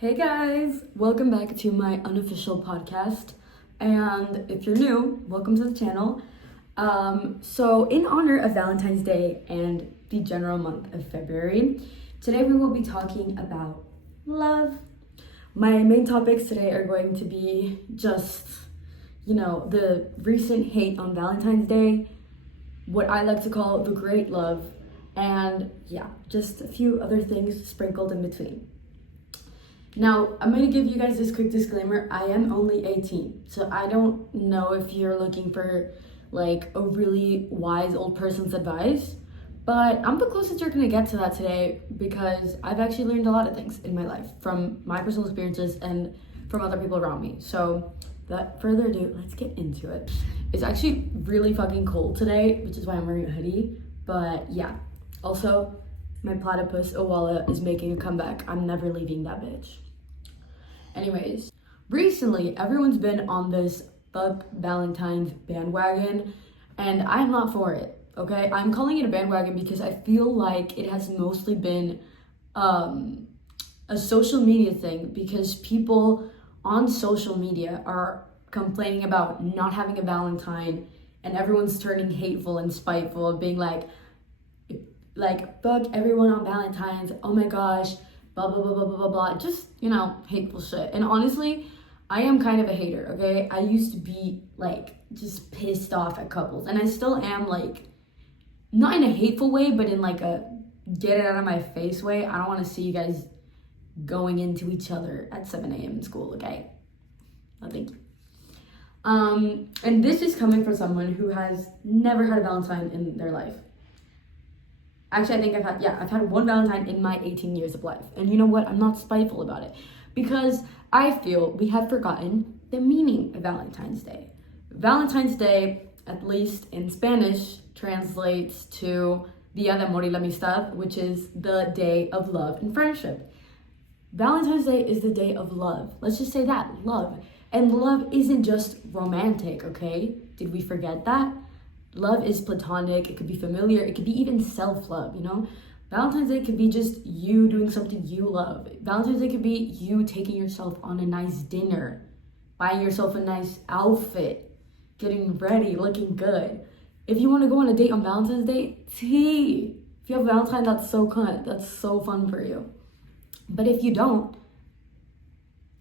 Hey guys, welcome back to my unofficial podcast. And if you're new, welcome to the channel. So in honor of Valentine's Day and the general month of February, today we will be talking about love. My main topics today are going to be just, the recent hate on Valentine's Day, what I like to call the great love, and just a few other things sprinkled in between. Now, I'm going to give you guys this quick disclaimer. I am only 18, so I don't know if you're looking for like a really wise old person's advice, but I'm the closest you're going to get to that today because I've actually learned a lot of things in my life from my personal experiences and from other people around me. So without further ado, let's get into it. It's actually really fucking cold today, which is why I'm wearing a hoodie, but yeah. Also, my platypus Owala is making a comeback. I'm never leaving that bitch. Anyways, recently everyone's been on this fuck Valentine's bandwagon, and I'm not for it, okay? I'm calling it a bandwagon because I feel like it has mostly been a social media thing because people on social media are complaining about not having a Valentine, and everyone's turning hateful and spiteful, being like fuck everyone on Valentine's, oh my gosh, blah blah blah blah blah blah blah, just hateful shit. And honestly, I am kind of a hater, okay? I used to be like just pissed off at couples, and I still am, like not in a hateful way, but in like a get it out of my face way. I don't want to see you guys going into each other at 7 a.m. in school, okay? No, thank you. And this is coming from someone who has never had a Valentine in their life. Actually, I think I've had one Valentine in my 18 years of life. And you know what? I'm not spiteful about it because I feel we have forgotten the meaning of Valentine's Day. Valentine's Day, at least in Spanish, translates to Día de Amor y la Amistad, which is the day of love and friendship. Valentine's Day is the day of love. Let's just say that, love. And love isn't just romantic, okay? Did we forget that? Love is platonic, it could be familiar, it could be even self-love, Valentine's Day could be just you doing something you love. Valentine's Day could be you taking yourself on a nice dinner, buying yourself a nice outfit, getting ready, looking good. If you want to go on a date on Valentine's Day, tea. If you have Valentine, that's so fun. That's so fun for you. But if you don't,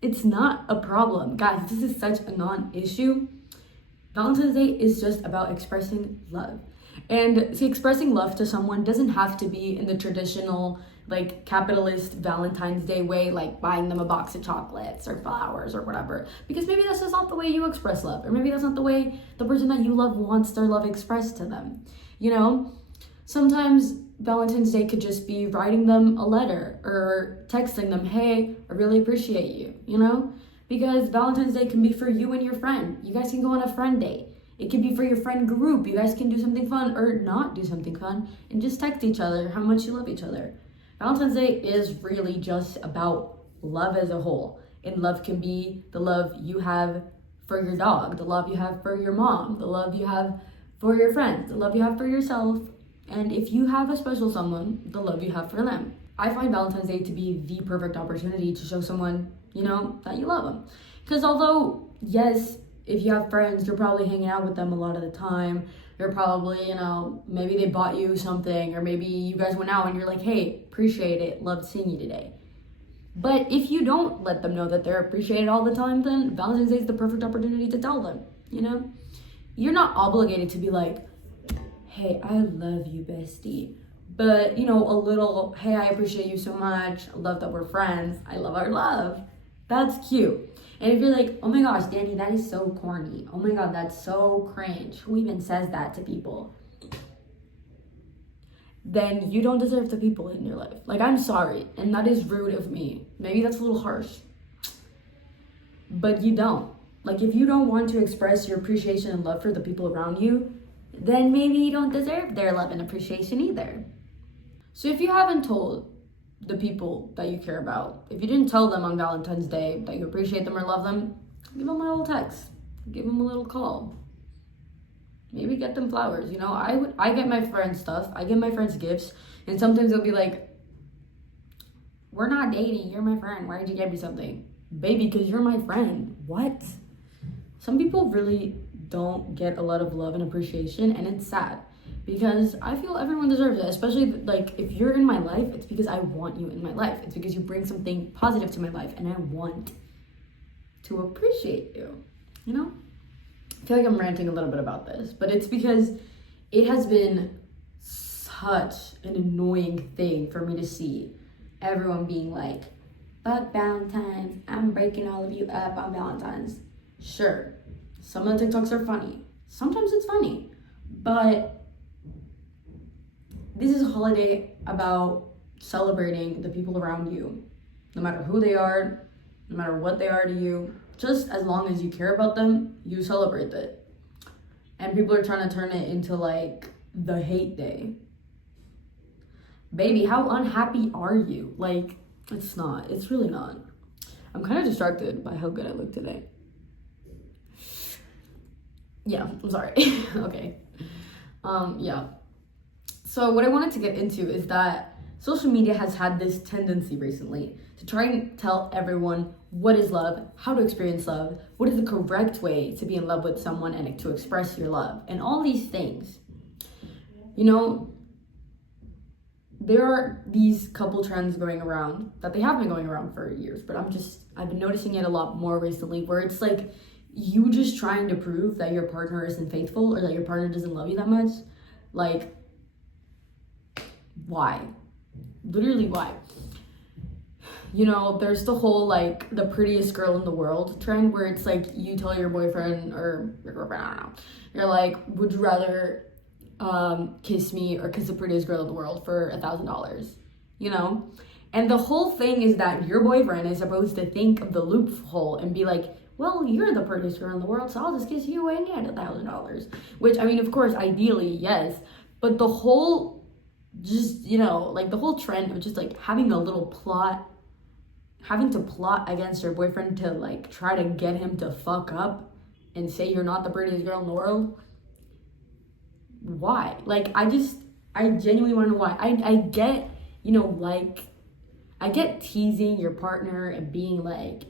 it's not a problem. Guys, this is such a non-issue. Valentine's Day is just about expressing love. And see, expressing love to someone doesn't have to be in the traditional, like, capitalist Valentine's Day way, like buying them a box of chocolates or flowers or whatever. Because maybe that's just not the way you express love. Or maybe that's not the way the person that you love wants their love expressed to them. Sometimes Valentine's Day could just be writing them a letter or texting them, hey, I really appreciate you, Because Valentine's Day can be for you and your friend. You guys can go on a friend date. It can be for your friend group. You guys can do something fun or not do something fun and just text each other how much you love each other. Valentine's Day is really just about love as a whole. And love can be the love you have for your dog, the love you have for your mom, the love you have for your friends, the love you have for yourself. And if you have a special someone, the love you have for them. I find Valentine's Day to be the perfect opportunity to show someone that you love them. Because although, yes, if you have friends, you're probably hanging out with them a lot of the time. You're probably, maybe they bought you something, or maybe you guys went out and you're like, hey, appreciate it, loved seeing you today. But if you don't let them know that they're appreciated all the time, then Valentine's Day is the perfect opportunity to tell them, You're not obligated to be like, hey, I love you, bestie. But, a little, hey, I appreciate you so much. I love that we're friends. I love our love. That's cute. And if you're like, oh my gosh, Danny, that is so corny. Oh my God, that's so cringe. Who even says that to people? Then you don't deserve the people in your life. Like, I'm sorry. And that is rude of me. Maybe that's a little harsh. But you don't. Like, if you don't want to express your appreciation and love for the people around you, then maybe you don't deserve their love and appreciation either. So if you haven't told the people that you care about, if you didn't tell them on Valentine's Day that you appreciate them or love them, give them a little text, give them a little call, maybe get them flowers. I get my friends stuff, I get my friends gifts, and sometimes they'll be like, we're not dating, you're my friend, why did you get me something? Baby, because you're my friend. What? Some people really don't get a lot of love and appreciation, and it's sad because I feel everyone deserves it, especially like if you're in my life, it's because I want you in my life. It's because you bring something positive to my life, and I want to appreciate you, you know? I feel like I'm ranting a little bit about this, but it's because it has been such an annoying thing for me to see everyone being like, fuck Valentine's, I'm breaking all of you up on Valentine's. Sure, some of the TikToks are funny. Sometimes it's funny, but this is a holiday about celebrating the people around you, no matter who they are, no matter what they are to you. Just as long as you care about them, you celebrate it. And people are trying to turn it into like the hate day. Baby, how unhappy are you? Like, it's not. It's really not. I'm kind of distracted by how good I look today. Yeah, I'm sorry. Okay. Yeah. So what I wanted to get into is that social media has had this tendency recently to try and tell everyone what is love, how to experience love, what is the correct way to be in love with someone and to express your love, and all these things. You know, there are these couple trends going around that they have been going around for years, but I've been noticing it a lot more recently, where it's like you just trying to prove that your partner isn't faithful or that your partner doesn't love you that much. Like, why? Literally, why? You know, there's the whole like the prettiest girl in the world trend, where it's like you tell your boyfriend or your girlfriend, I don't know, you're like, would you rather kiss me or kiss the prettiest girl in the world for $1,000? You know? And the whole thing is that your boyfriend is supposed to think of the loophole and be like, well, you're the prettiest girl in the world, so I'll just kiss you and get $1,000. Which, I mean, of course, ideally, yes. But the whole, just, you know, like the whole trend of just like having a little plot, having to plot against your boyfriend to like try to get him to fuck up and say you're not the prettiest girl in the world. Why? Like, I genuinely want to know why. I get, you know, like, I get teasing your partner and being like,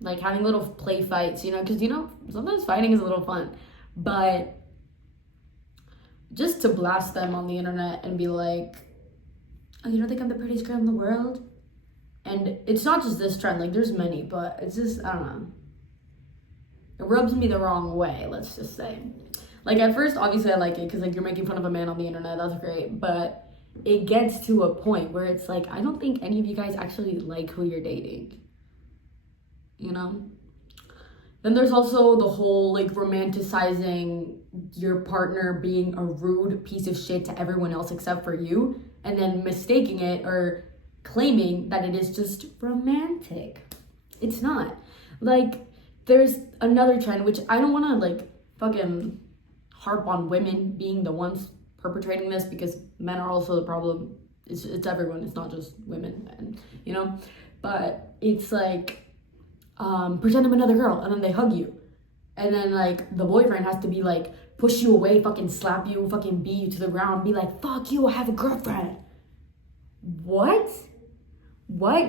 like having little play fights, you know, because, you know, sometimes fighting is a little fun. But just to blast them on the internet and be like, oh, you don't think I'm the prettiest girl in the world? And it's not just this trend, like there's many, but it's just, I don't know. It rubs me the wrong way, let's just say. Like at first, obviously I like it because like you're making fun of a man on the internet, that's great. But it gets to a point where it's like, I don't think any of you guys actually like who you're dating. You know? Then there's also the whole like romanticizing your partner being a rude piece of shit to everyone else except for you, and then mistaking it or claiming that it is just romantic. It's not. Like, there's another trend, which I don't want to like fucking harp on women being the ones perpetrating this, because men are also the problem. It's everyone, it's not just women, and you know. But it's like, pretend I'm another girl, and then they hug you, and then like the boyfriend has to be like push you away, fucking slap you, fucking beat you to the ground, be like, fuck you, I have a girlfriend. What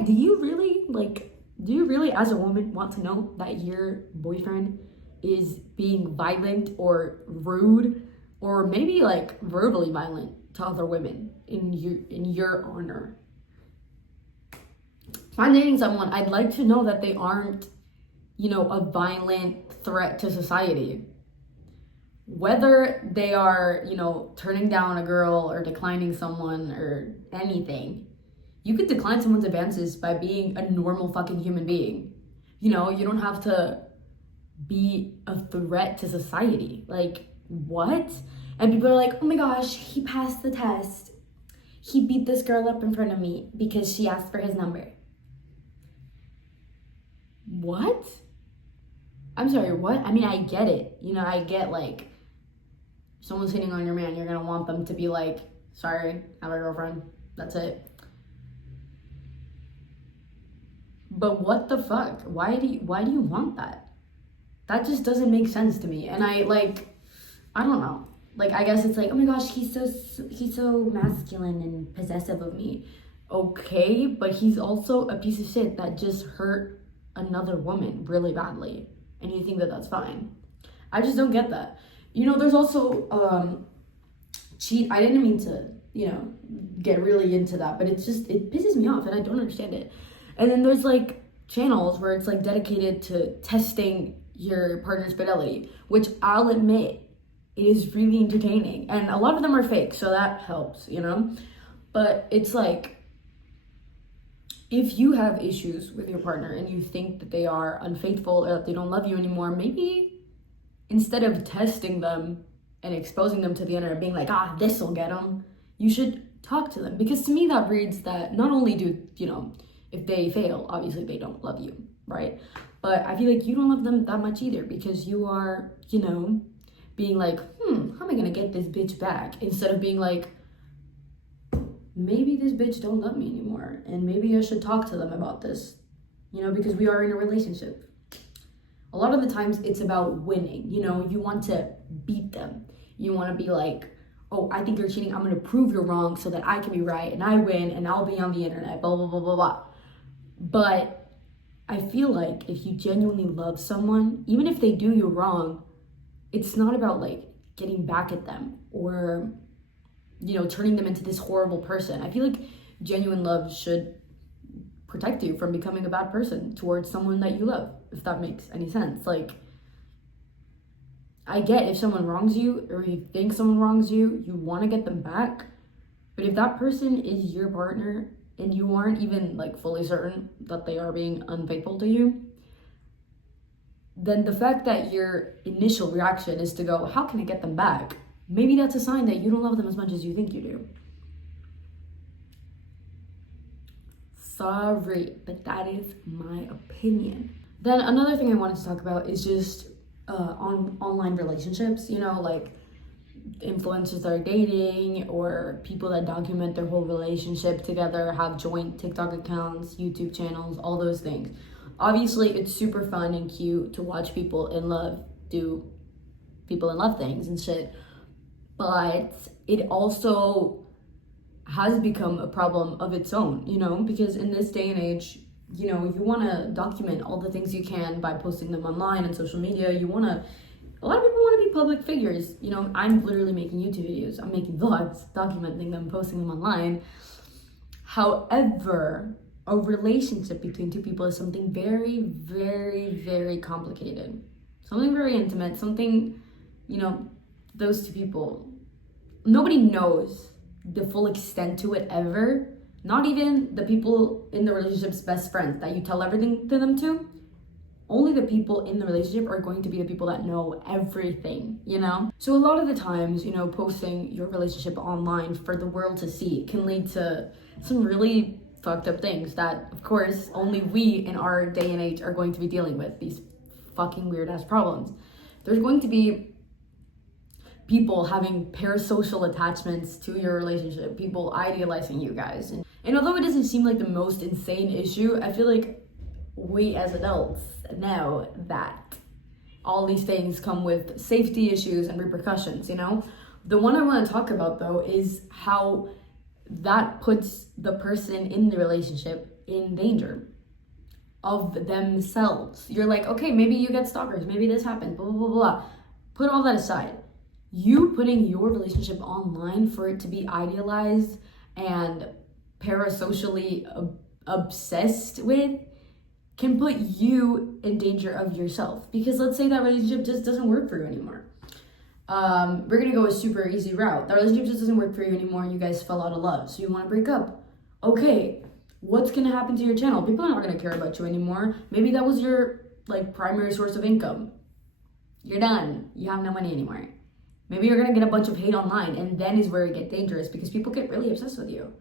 do you really as a woman want to know that your boyfriend is being violent or rude or maybe like verbally violent to other women in your honor? If I'm dating someone, I'd like to know that they aren't, you know, a violent threat to society. Whether they are, you know, turning down a girl or declining someone or anything, you could decline someone's advances by being a normal fucking human being. You know, you don't have to be a threat to society. Like, what? And people are like, oh my gosh, he passed the test. He beat this girl up in front of me because she asked for his number. What? I'm sorry, what? I mean, I get it. You know, I get like, someone's hitting on your man, you're gonna want them to be like, sorry, I have a girlfriend. That's it. But what the fuck? Why do you want that? That just doesn't make sense to me. And I don't know. Like, I guess it's like, oh my gosh, he's so masculine and possessive of me. okay, but he's also a piece of shit that just hurt another woman really badly, and you think that that's fine. I just don't get that. There's also I didn't mean to, get really into that, but it pisses me off and I don't understand it. And then there's like channels where it's like dedicated to testing your partner's fidelity, which I'll admit is really entertaining. And a lot of them are fake, so that helps, But it's like, if you have issues with your partner and you think that they are unfaithful or that they don't love you anymore, maybe instead of testing them and exposing them to the internet, being like, this'll get them, you should talk to them. Because to me, that reads that not only do, if they fail, obviously they don't love you, right? But I feel like you don't love them that much either, because you are, being like, how am I gonna get this bitch back? Instead of being like, maybe this bitch don't love me anymore, and maybe I should talk to them about this, because we are in a relationship. A lot of the times it's about winning, you want to beat them. You want to be like, oh, I think you're cheating, I'm going to prove you're wrong so that I can be right and I win and I'll be on the internet, blah, blah, blah, blah, blah. But I feel like if you genuinely love someone, even if they do you wrong, it's not about like getting back at them or, turning them into this horrible person. I feel like genuine love should protect you from becoming a bad person towards someone that you love, if that makes any sense. Like, I get if someone wrongs you or you think someone wrongs you, you want to get them back. But if that person is your partner and you aren't even like fully certain that they are being unfaithful to you, then the fact that your initial reaction is to go, how can I get them back? Maybe that's a sign that you don't love them as much as you think you do. Sorry, but that is my opinion. Then another thing I wanted to talk about is just on online relationships, like influencers that are dating or people that document their whole relationship together, have joint TikTok accounts, YouTube channels, all those things. Obviously, it's super fun and cute to watch people in love do people in love things and shit, but it also has become a problem of its own, because in this day and age, you want to document all the things you can by posting them online and social media. A lot of people want to be public figures. I'm literally making YouTube videos. I'm making vlogs, documenting them, posting them online. However, a relationship between two people is something very, very, very complicated. Something very intimate, something, those two people, nobody knows the full extent to it ever. Not even the people in the relationship's best friends that you tell everything to them to. Only the people in the relationship are going to be the people that know everything, So a lot of the times, posting your relationship online for the world to see can lead to some really fucked up things that, of course, only we in our day and age are going to be dealing with, these fucking weird ass problems. There's going to be people having parasocial attachments to your relationship, people idealizing you guys. And although it doesn't seem like the most insane issue, I feel like we as adults know that all these things come with safety issues and repercussions, The one I want to talk about, though, is how that puts the person in the relationship in danger of themselves. You're like, okay, maybe you get stalkers, maybe this happens, blah, blah, blah, blah. Put all that aside. You putting your relationship online for it to be idealized and parasocially obsessed with can put you in danger of yourself. Because let's say that relationship just doesn't work for you anymore. We're gonna go a super easy route. That relationship just doesn't work for you anymore and you guys fell out of love, so you want to break up. Okay, what's gonna happen to your channel? People are not gonna care about you anymore. Maybe that was your primary source of income. You're done. You have no money anymore. Maybe you're gonna get a bunch of hate online, and then is where it gets dangerous, because people get really obsessed with you,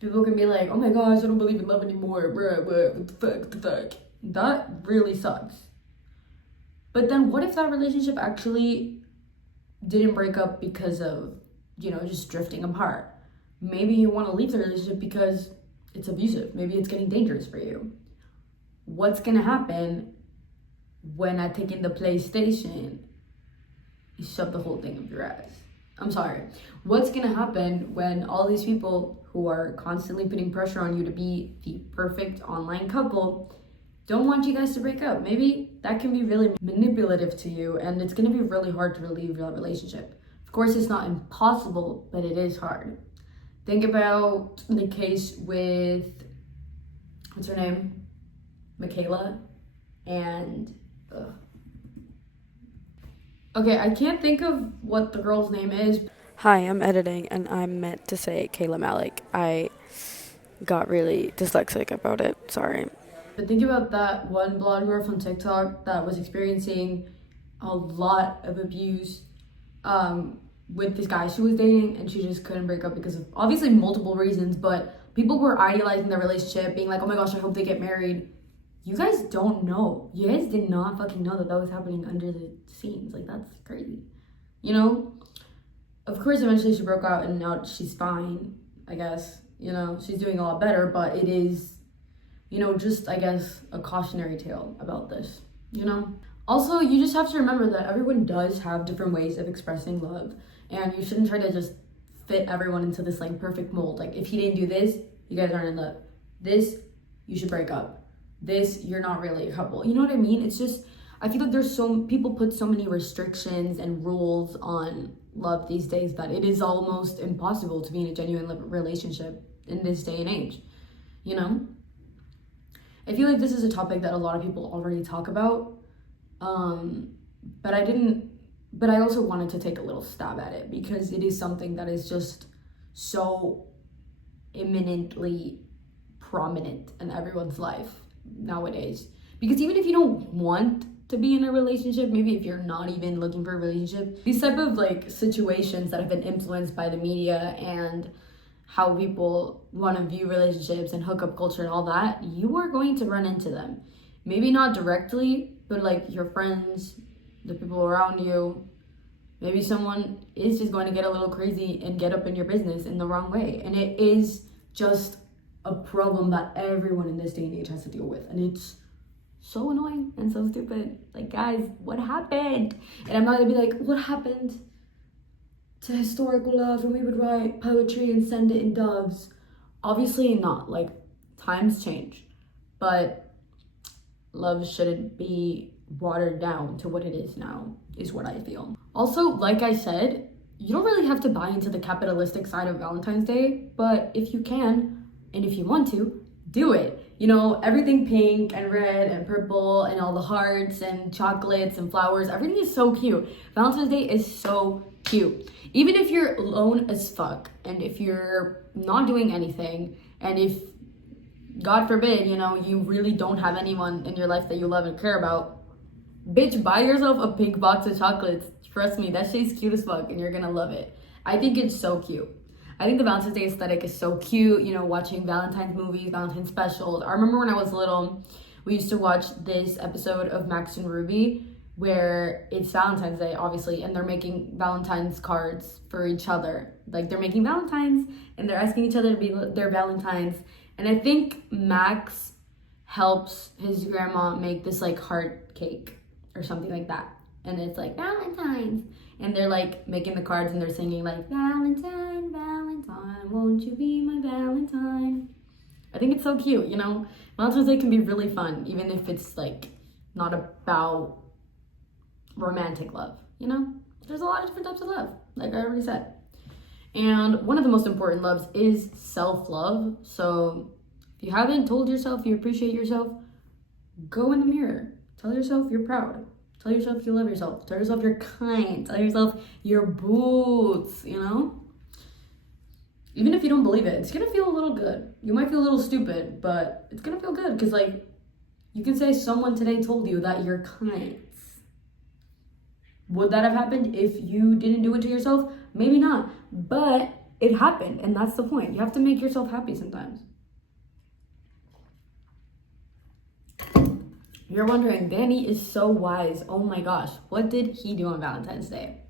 People can be like, oh my gosh, I don't believe in love anymore, bruh, what the fuck. That really sucks. But then what if that relationship actually didn't break up because of, just drifting apart? Maybe you want to leave the relationship because it's abusive. Maybe it's getting dangerous for you. What's gonna happen when I take in the PlayStation? You shove the whole thing up your ass. I'm sorry. What's gonna happen when all these people who are constantly putting pressure on you to be the perfect online couple don't want you guys to break up? Maybe that can be really manipulative to you, and it's gonna be really hard to leave your relationship. Of course, it's not impossible, but it is hard. Think about the case with, what's her name? Michaela and okay, I can't think of what the girl's name is. Hi, I'm editing and I meant to say Kayla Malik. I got really dyslexic about it, sorry. But think about that one blonde girl from TikTok that was experiencing a lot of abuse with this guy she was dating, and she just couldn't break up because of obviously multiple reasons, but people were idealizing their relationship, being like, oh my gosh, I hope they get married. You guys don't know. You guys did not fucking know that was happening under the scenes. Like, that's crazy. You know? Of course, eventually she broke out and now she's fine, I guess. You know, she's doing a lot better, but it is, you know, just, I guess, a cautionary tale about this, you know? Also, you just have to remember that everyone does have different ways of expressing love, and you shouldn't try to just fit everyone into this, like, perfect mold. Like, if he didn't do this, you guys aren't in love. This, you should break up. This, you're not really a couple. You know what I mean? It's just, I feel like there's people put so many restrictions and rules on love these days that it is almost impossible to be in a genuine relationship in this day and age, you know? I feel like this is a topic that a lot of people already talk about, but I also wanted to take a little stab at it because it is something that is just so imminently prominent in everyone's life nowadays. Because even if you don't want to be in a relationship, maybe if you're not even looking for a relationship, these type of like situations that have been influenced by the media and how people want to view relationships and hookup culture and all that, you are going to run into them. Maybe not directly, but like your friends, the people around you, maybe someone is just going to get a little crazy and get up in your business in the wrong way. And it is just a problem that everyone in this day and age has to deal with. And it's so annoying and so stupid. Like, guys, what happened? And I'm not gonna be like, what happened to historical love when we would write poetry and send it in doves? Obviously not. Like, times change. But love shouldn't be watered down to what it is now, is what I feel. Also, like I said, you don't really have to buy into the capitalistic side of Valentine's Day, but if you can, and if you want to, do it. You know, everything pink and red and purple and all the hearts and chocolates and flowers, everything is so cute. Valentine's Day is so cute. Even if you're alone as fuck, and if you're not doing anything, and if, God forbid, you know, you really don't have anyone in your life that you love and care about, bitch, buy yourself a pink box of chocolates. Trust me, that shit's cute as fuck and you're gonna love it. I think it's so cute. I think the Valentine's Day aesthetic is so cute, you know, watching Valentine's movies, Valentine's specials. I remember when I was little, we used to watch this episode of Max and Ruby where it's Valentine's Day, obviously, and they're making Valentine's cards for each other. Like, they're making Valentines and they're asking each other to be their Valentines. And I think Max helps his grandma make this, like, heart cake or something like that. And it's like, Valentine's. And they're, like, making the cards and they're singing, like, Valentine, Valentine, won't you be my Valentine? I think it's so cute, you know? Valentine's Day can be really fun, even if it's, like, not about romantic love, you know? There's a lot of different types of love, like I already said. And one of the most important loves is self-love. So if you haven't told yourself you appreciate yourself, go in the mirror. Tell yourself you're proud. Tell yourself you love yourself. Tell yourself you're kind. Tell yourself you're boots, you know? Even if you don't believe it, it's gonna feel a little good. You might feel a little stupid, but it's gonna feel good because, like, you can say someone today told you that you're kind. Would that have happened if you didn't do it to yourself? Maybe not, but it happened, and that's the point. You have to make yourself happy sometimes. You're wondering, Danny is so wise. Oh my gosh, what did he do on Valentine's Day?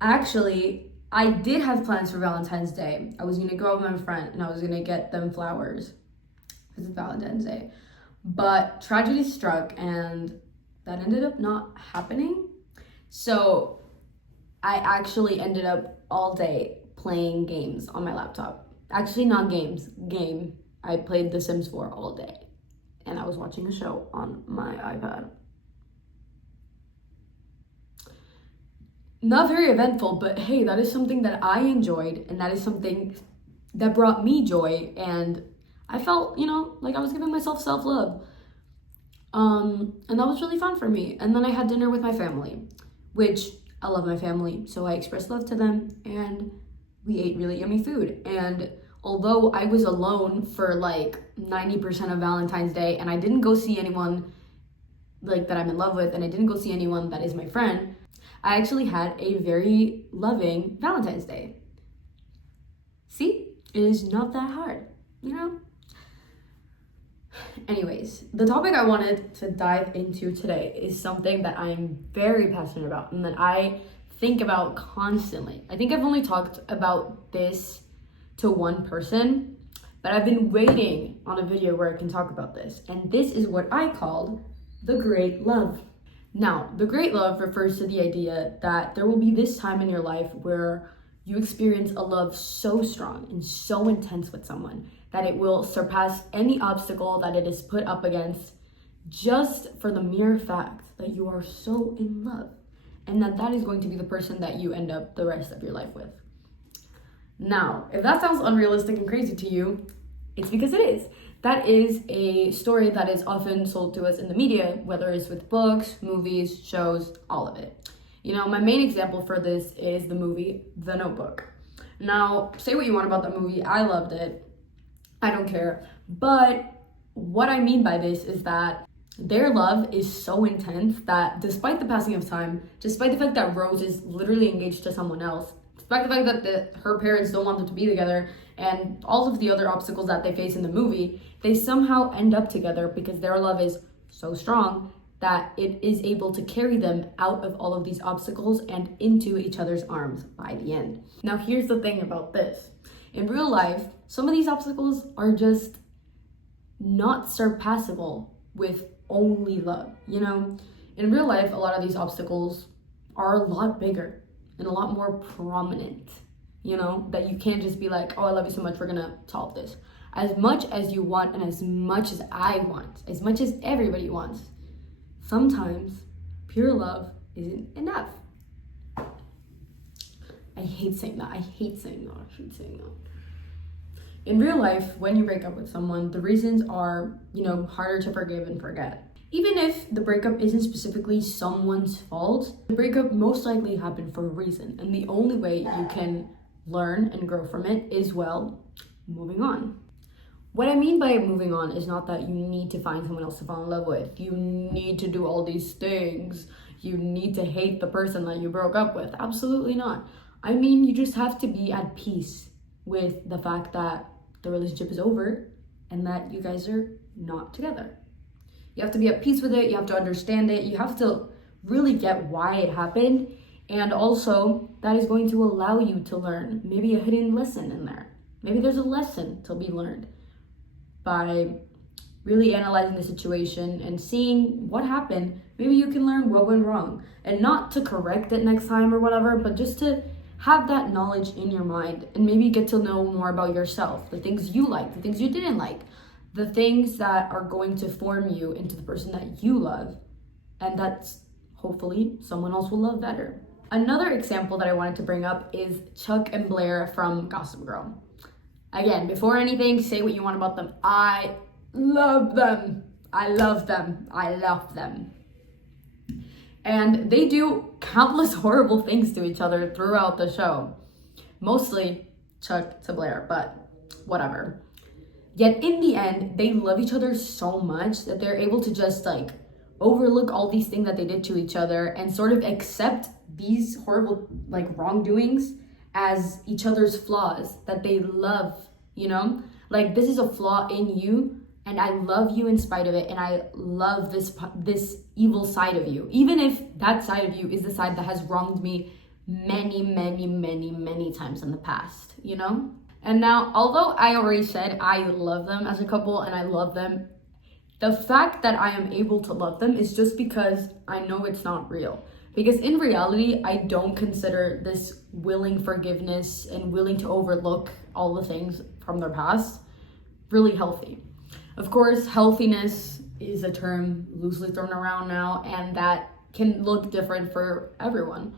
Actually, I did have plans for Valentine's Day. I was gonna go out with my friend and I was gonna get them flowers because it's Valentine's Day. But tragedy struck and that ended up not happening. So I actually ended up all day playing games on my laptop. Actually, not games, game. I played The Sims 4 all day. And I was watching a show on my iPad. Not very eventful, but hey, that is something that I enjoyed, and that is something that brought me joy, and I felt, like I was giving myself self-love. And that was really fun for me. And then I had dinner with my family, which I love my family, so I expressed love to them, and we ate really yummy food. And although I was alone for like 90% of Valentine's Day, and I didn't go see anyone like that I'm in love with, and I didn't go see anyone that is my friend, I actually had a very loving Valentine's Day. See, it is not that hard, Anyways, the topic I wanted to dive into today is something that I'm very passionate about and that I think about constantly. I think I've only talked about this to one person, but I've been waiting on a video where I can talk about this. And this is what I called the great love. Now, the great love refers to the idea that there will be this time in your life where you experience a love so strong and so intense with someone that it will surpass any obstacle that it is put up against, just for the mere fact that you are so in love, and that is going to be the person that you end up the rest of your life with. Now, if that sounds unrealistic and crazy to you, it's because it is. That is a story that is often sold to us in the media, whether it's with books, movies, shows, all of it. My main example for this is the movie The Notebook. Now, say what you want about that movie, I loved it. I don't care. But what I mean by this is that their love is so intense that despite the passing of time, despite the fact that Rose is literally engaged to someone else, despite the fact that her parents don't want them to be together, and all of the other obstacles that they face in the movie, they somehow end up together because their love is so strong that it is able to carry them out of all of these obstacles and into each other's arms by the end. Now, here's the thing about this. In real life, some of these obstacles are just not surpassable with only love, In real life, a lot of these obstacles are a lot bigger and a lot more prominent, that you can't just be like, oh, I love you so much, we're gonna solve this. As much as you want and as much as I want, as much as everybody wants, sometimes pure love isn't enough. I hate saying that. In real life, when you break up with someone, the reasons are, harder to forgive and forget. Even if the breakup isn't specifically someone's fault, the breakup most likely happened for a reason. And the only way you can learn and grow from it is, moving on. What I mean by moving on is not that you need to find someone else to fall in love with. You need to do all these things. You need to hate the person that you broke up with. Absolutely not. I mean, you just have to be at peace with the fact that the relationship is over and that you guys are not together. You have to be at peace with it. You have to understand it. You have to really get why it happened. And also, that is going to allow you to learn maybe a hidden lesson in there. Maybe there's a lesson to be learned by really analyzing the situation and seeing what happened. Maybe you can learn what went wrong, and not to correct it next time or whatever, but just to have that knowledge in your mind and maybe get to know more about yourself, the things you like, the things you didn't like, the things that are going to form you into the person that you love, and that's hopefully someone else will love better. Another example that I wanted to bring up is Chuck and Blair from Gossip Girl. Again, before anything, say what you want about them. I love them. I love them. I love them. And they do countless horrible things to each other throughout the show. Mostly Chuck to Blair, but whatever. Yet in the end, they love each other so much that they're able to just overlook all these things that they did to each other and sort of accept these horrible wrongdoings as each other's flaws that they love, this is a flaw in you, and I love you in spite of it, and I love this evil side of you, even if that side of you is the side that has wronged me many, many, many, many times in the past, And now, although I already said I love them as a couple and I love them, the fact that I am able to love them is just because I know it's not real. Because in reality, I don't consider this willing forgiveness and willing to overlook all the things from their past really healthy. Of course, healthiness is a term loosely thrown around now, and that can look different for everyone.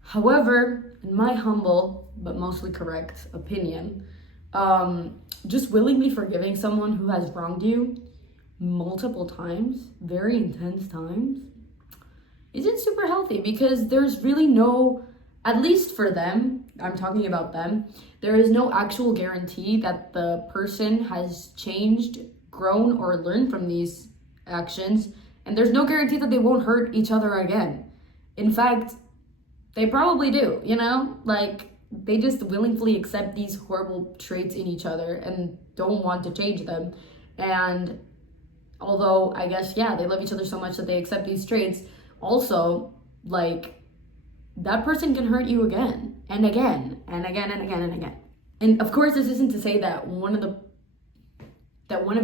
However, in my humble but mostly correct opinion, just willingly forgiving someone who has wronged you multiple times, very intense times, isn't super healthy, because there's really no, at least for them, I'm talking about them, there is no actual guarantee that the person has changed, grown, or learned from these actions, and there's no guarantee that they won't hurt each other again. In fact, they probably do, you know? Like, they just willingly accept these horrible traits in each other and don't want to change them. And although I guess, yeah, they love each other so much that they accept these traits, also, like, that person can hurt you again and again and again and again and again. And of course, this isn't to say that one of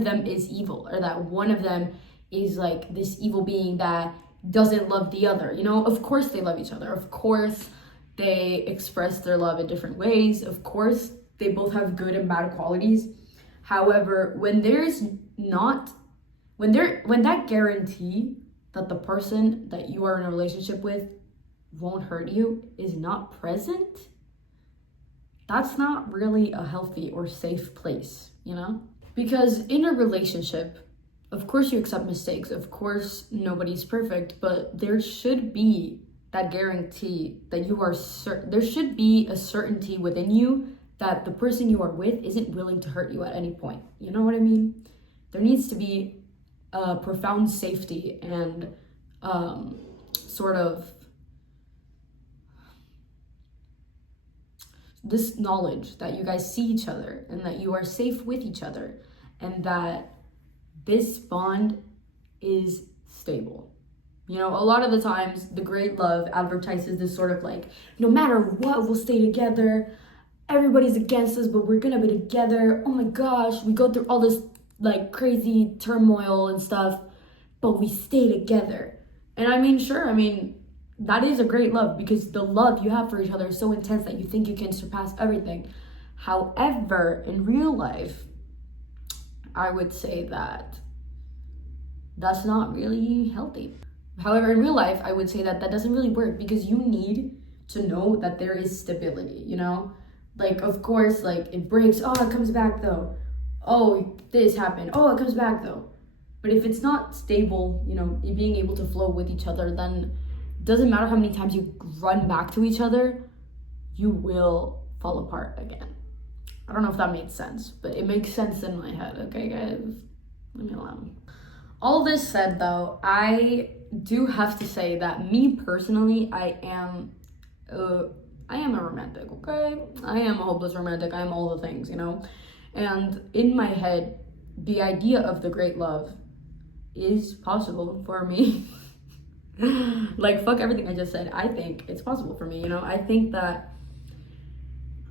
them is evil, or that one of them is like this evil being that doesn't love the other. You know, of course they love each other. Of course they express their love in different ways. Of course they both have good and bad qualities. However, when that guarantee that the person that you are in a relationship with won't hurt you is not present, that's not really a healthy or safe place, you know? Because in a relationship, of course you accept mistakes, of course nobody's perfect, but there should be that guarantee that you are there should be a certainty within you that the person you are with isn't willing to hurt you at any point. You know what I mean? There needs to be a profound safety and sort of this knowledge that you guys see each other and that you are safe with each other and that this bond is stable. You know, a lot of the times the great love advertises this sort of like, no matter what, we'll stay together. Everybody's against us, but we're gonna be together. Oh my gosh, we go through all this like crazy turmoil and stuff, but we stay together. And I mean, sure, I mean, that is a great love, because the love you have for each other is so intense that you think you can surpass everything. However, in real life, I would say that that's not really healthy. However, in real life, I would say that that doesn't really work, because you need to know that there is stability, you know? Like, of course, like, it breaks, oh, it comes back though. Oh, this happened, oh, it comes back though. But if it's not stable, you know, being able to flow with each other, then it doesn't matter how many times you run back to each other, you will fall apart again. I don't know if that made sense, but it makes sense in my head, okay, guys? Leave me alone. All this said, though, I do have to say that me personally, I am a romantic, okay? I am a hopeless romantic. I am all the things, you know? And in my head, the idea of the great love is possible for me. Like, fuck everything I just said. I think it's possible for me, you know? I think that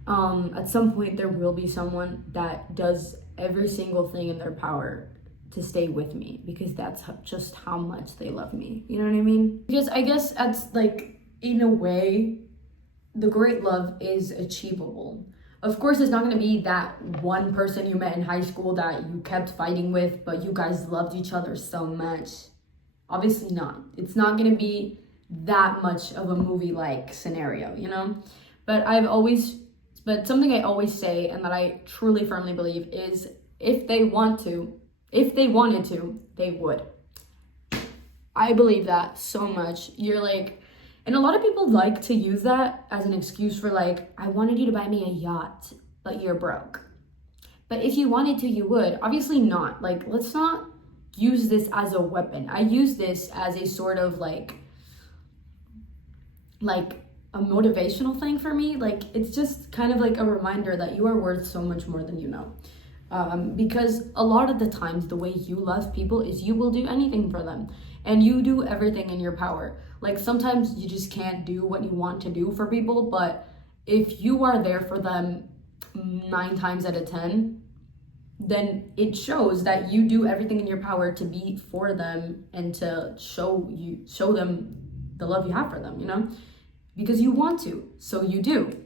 at some point there will be someone that does every single thing in their power to stay with me, because that's just how much they love me. You know what I mean? Because I guess that's like, in a way, the great love is achievable. Of course, it's not going to be that one person you met in high school that you kept fighting with, but you guys loved each other so much. Obviously not. It's not going to be that much of a movie-like scenario, you know? But something I always say, and that I truly firmly believe, is if they wanted to, they would. I believe that so much. You're like, and a lot of people like to use that as an excuse for like, I wanted you to buy me a yacht, but you're broke. But if you wanted to, you would. Obviously not. Like, let's not use this as a weapon. I use this as a sort of like a motivational thing for me. Like, it's just kind of like a reminder that you are worth so much more than you know. Because a lot of the times the way you love people is you will do anything for them, and you do everything in your power. Like, sometimes you just can't do what you want to do for people, but if you are there for them 9 times out of 10, then it shows that you do everything in your power to be for them and to show them the love you have for them, you know? Because you want to, so you do.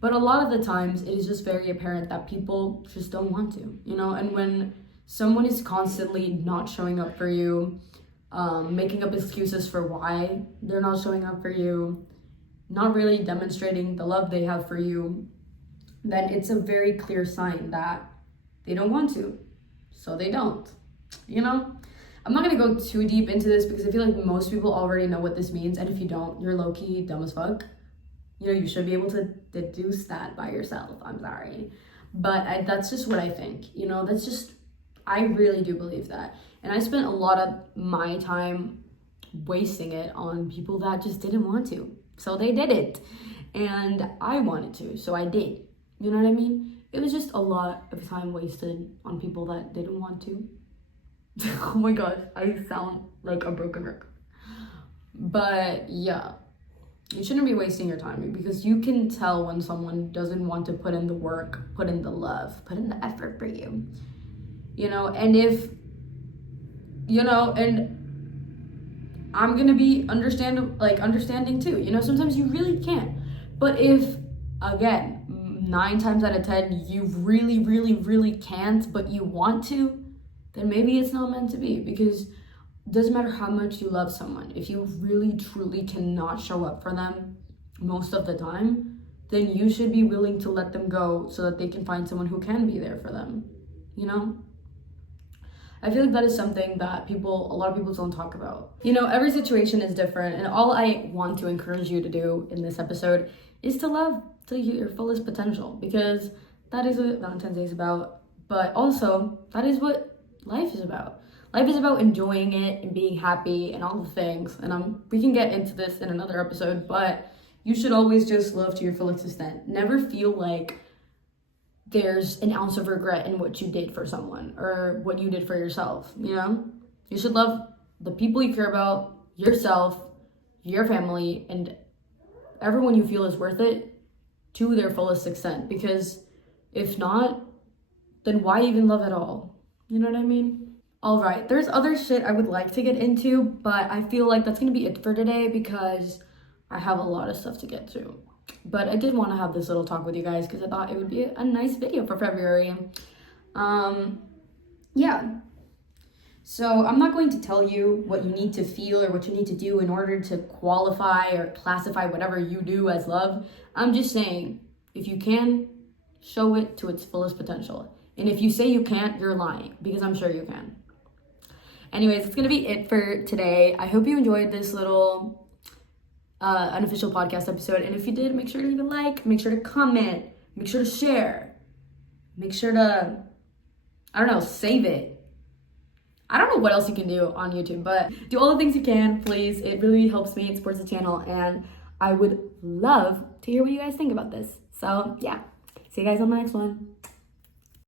But a lot of the times, it is just very apparent that people just don't want to, you know? And when someone is constantly not showing up for you, making up excuses for why they're not showing up for you, not really demonstrating the love they have for you, then it's a very clear sign that they don't want to, so they don't, you know? I'm not gonna go too deep into this because I feel like most people already know what this means, and if you don't, you're low-key dumb as fuck. You know, you should be able to deduce that by yourself. I'm sorry. But that's just what I think. You know, I really do believe that. And I spent a lot of my time wasting it on people that just didn't want to. So they did it. And I wanted to, so I did. You know what I mean? It was just a lot of time wasted on people that didn't want to. Oh my god, I sound like a broken record. But yeah, you shouldn't be wasting your time because you can tell when someone doesn't want to put in the work, put in the love, put in the effort for you. You know, and if, you know, and I'm gonna be understanding too. You know, sometimes you really can't. But if, again, 9 times out of 10, you really, really, really can't, but you want to, then maybe it's not meant to be, because it doesn't matter how much you love someone. If you really, truly cannot show up for them most of the time, then you should be willing to let them go so that they can find someone who can be there for them, you know? I feel like that is something that a lot of people don't talk about. You know, every situation is different, and all I want to encourage you to do in this episode is to love to your fullest potential, because that is what Valentine's Day is about, but also that is what life is about. Life is about enjoying it and being happy and all the things, and we can get into this in another episode, but you should always just love to your fullest extent. Never feel like there's an ounce of regret in what you did for someone or what you did for yourself, you know? You should love the people you care about, yourself, your family, and everyone you feel is worth it to their fullest extent, because if not, then why even love at all? You know what I mean? All right, there's other shit I would like to get into, but I feel like that's gonna be it for today because I have a lot of stuff to get to. But I did want to have this little talk with you guys because I thought it would be a nice video for February. Yeah. So I'm not going to tell you what you need to feel or what you need to do in order to qualify or classify whatever you do as love. I'm just saying, if you can, show it to its fullest potential. And if you say you can't, you're lying, because I'm sure you can. Anyways, it's gonna be it for today. I hope you enjoyed this little unofficial podcast episode, and if you did, make sure to leave a like, make sure to comment, make sure to share, make sure to, I don't know, save it. I don't know what else you can do on YouTube, but do all the things you can, please. It really helps me, it supports the channel, and I would love to hear what you guys think about this. So yeah, see you guys on the next one.